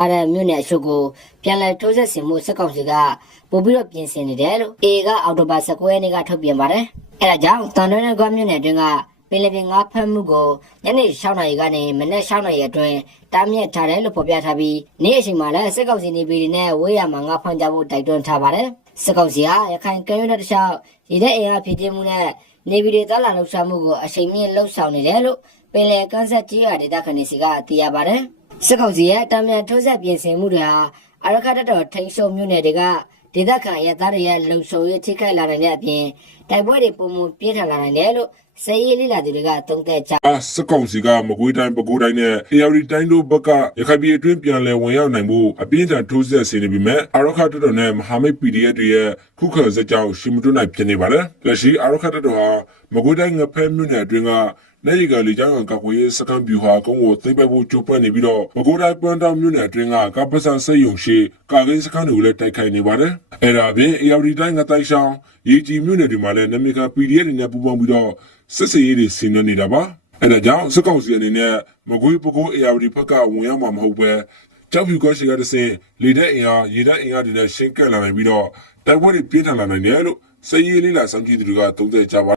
အားရမြို့နယ်အရှုပ်ကိုပြန်လည်ထိုးဆက်ဆင်မှုစစ်ကောင်စီကပို့ပြီးတော့ပြင်ဆင်နေတယ်လို့အေကအော်တိုဘာ19ရက်နေ့ကထုတ်ပြန်ပါတယ်။အဲဒါကြောင့်တန်တွဲကွာမြို့နယ်အတွင်းကပင်လယ်ပြင်ငါးဖမ်းမှုကိုညနေ6နာရီကနေမနက်6နာရီအတွင်းတားမြစ်ထားတယ်လို့ဖော်ပြထားပြီးနေ့အချိန်မှာလည်းစစ်ကောင်စီနေပြည်တော်နဲ့ဝေးရမှာငါးဖမ်းကြဖို့တိုက်တွန်းထားပါတယ်။စစ်ကောင်စီကရခိုင်ကမ်းရိုးတန်းတစ်လျှောက်ရည်တဲ့အင်အားဖြည့်တင်းမှုနဲ့နေပြည်တော်သားလာလှုပ်ရှားမှုကိုအချိန်မြင့်လှုပ်ဆောင်နေတယ်လို့ပင်လယ်ကမ်းဆက်ကြီးရဒေသခံတွေစီကသိရပါတယ်။ စစ်ကောင်စီရဲ့တာမန်ထိုးဆက်ပြင်ဆင်မှုတွေဟာအရခတ်တော်ထိန်ရှုံမြို့နယ်တွေကဒေသခံရသားတွေရဲ့လုံခြုံရေးထိခိုက်လာနိုင်တဲ့အပြင်တိုက်ပွဲတွေပုံမပြင်းထန်လာနိုင်တယ်လို့စည်ရေးလိလာသူတွေကသုံးသပ်ကြအာစက်ကောင်စီကမကွေးတိုင်းပဲခူးတိုင်းနဲ့ AR တိုင်းတို့ဘက်ကရခိုင်ပြည်အတွင်းပြန်လည်ဝင်ရောက်နိုင်မှုအပြင်းထန်ထိုးစစ်ဆင်နေပြီမဲ့အာရခတ်တော်နဲ့မဟာမိတ် PDF တွေရဲ့ခုခံစကြောင်းရှိမတွနိုင်ဖြစ်နေပါတယ်။လက်ရှိအာရခတ်တော်ဟာမကွေးတိုင်းငဖဲမြို့နယ်အတွင်းက နိုင်ရီကလေကြောင်းကကွေးစကန်ဗျူဟာကုန်းကိုသိပ်ပဲဖို့ကြိုးပမ်းနေပြီးတော့မကွေးတိုင်းပန်းတောင်မြို့နယ်အတွင်းကကပ္ပစစိတ်ယုံရှိကာကင်းစကန်တွေကိုလည်းတိုက်ခိုက်နေပါတယ်။အဲ့ဒါအပြင် AR တိုင်းကတိုက်ဆောင်ရေကြီးမြို့နယ်တွေမှာလည်းနမီက PDF တွေနဲ့ပူးပေါင်းပြီးတော့စစ်စေးရေးတွေဆင်နွှဲနေတာပါ။အဲဒါကြောင့်စစ်ကောင်စီအနေနဲ့မကွေးပကိုး AR ဘက်ကဝင်ရောက်မှာမဟုတ်ပဲကြောက်ဖြူကောရှိကတဆင်လေတဲ့အင်အားရေတဲ့အင်အားတွေနဲ့ရှင်းကပ်လာနိုင်ပြီးတော့တိုက်ပွဲတွေပြင်းထန်လာနိုင်တယ်လို့စည်ရေးလေးလာဆောင်ကြည့်သူတွေကသုံးသပ်ကြပါ